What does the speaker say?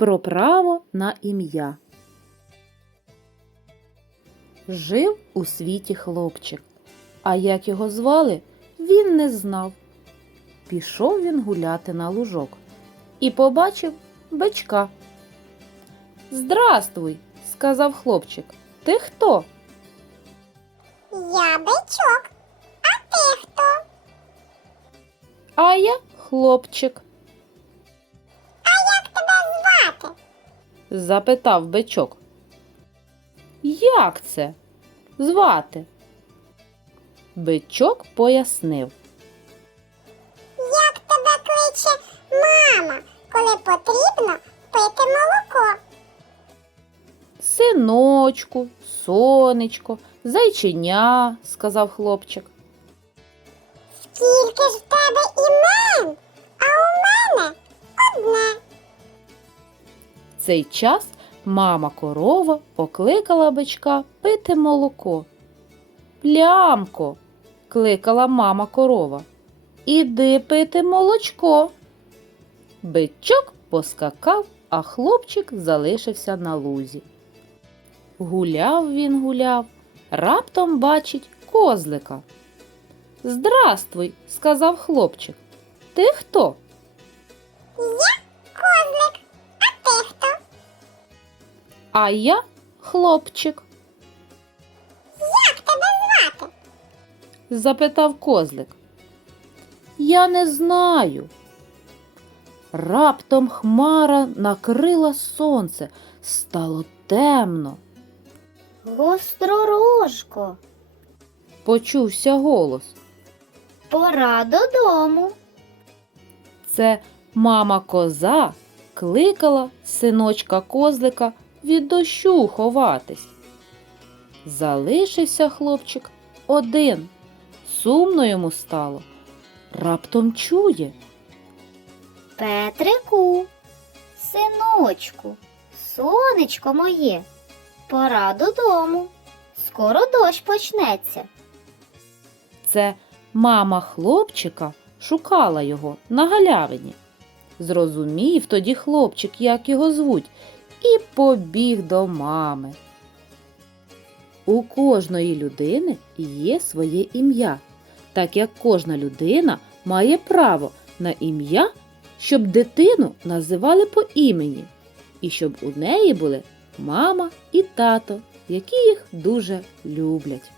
про право на ім'я. Жив у світі хлопчик, а як його звали, він не знав. Пішов він гуляти на лужок і побачив бичка. Здрастуй, сказав хлопчик. Ти хто? Я бичок. А ти хто? А я хлопчик, запитав бичок. Як це? Звати? Бичок пояснив. Як тебе кличе мама, коли потрібно пити молоко? Синочку, сонечко, зайченя, сказав хлопчик. Скільки ж в тебе імен? Цей час мама корова покликала бичка пити молоко. Плямко, кликала мама корова. Іди пити молочко. Бичок поскакав, а хлопчик залишився на лузі. Гуляв він гуляв, раптом бачить козлика. Здрастуй, сказав хлопчик. Ти хто? Козлик. А я хлопчик. Як тебе звати? запитав козлик. Я не знаю. Раптом хмара накрила сонце, стало темно. Гостророжко, Почувся голос. пора додому. Це мама коза кликала синочка козлика від дощу ховатись. Залишився хлопчик один. Сумно йому стало. Раптом чує. Петрику, синочку, сонечко моє, пора додому. Скоро дощ почнеться. Це мама хлопчика шукала його на галявині. Зрозумів тоді хлопчик, як його звуть, і побіг до мами. У кожної людини є своє ім'я, так як кожна людина має право на ім'я, щоб дитину називали по імені, і щоб у неї були мама і тато, які їх дуже люблять.